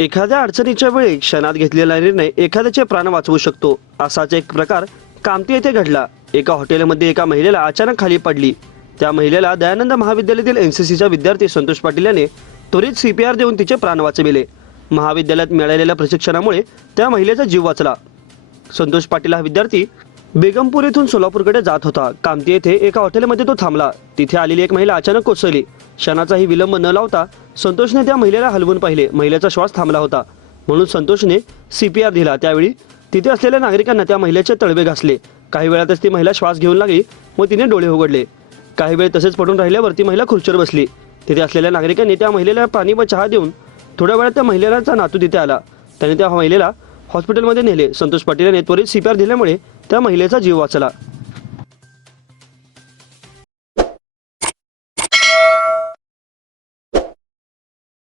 एखाद्या अडचणीच्या वेळी क्षणात घेतलेला निर्णय एखाद्याचे प्राण वाचवू शकतो. असाच एक प्रकार कामती येथे घडला. एका हॉटेलमध्ये एका महिलेला अचानक खाली पडली. त्या महिलेला दयानंद महाविद्यालयातील एनसीसीचा विद्यार्थी संतोष पाटील याने त्वरित सीपीआर देऊन तिचे प्राण वाचविले. महाविद्यालयात मिळालेल्या प्रशिक्षणामुळे त्या महिलेचा जीव वाचला. संतोष पाटील हा विद्यार्थी बेगमपूर येथून सोलापूरकडे जात होता. कामती येथे एका हॉटेलमध्ये तो थांबला. तिथे आलेली एक महिला अचानक कोसळली. क्षणाचाही विलंब न लावता संतोषने त्या महिलेला हलवून पाहिले. महिलेचा श्वास थांबला होता. म्हणून संतोषने सीपीआर दिला. त्यावेळी तिथे असलेल्या नागरिकांना त्या महिलेचे तळवे घासले. काही वेळातच ती महिला श्वास घेऊन लागली व तिने डोळे उघडले. काही वेळ तसेच पडून राहिल्यावर ती महिला खुर्चीवर बसली. तिथे असलेल्या नागरिकांनी त्या महिलेला पाणी व चहा देऊन थोड्या वेळात त्या महिलेचा नातू तिथे आला. त्याने त्या महिलेला हॉस्पिटलमध्ये नेले. संतोष पाटील यांनी त्वरित सीपीआर दिल्यामुळे त्या महिलेचा जीव वाचला.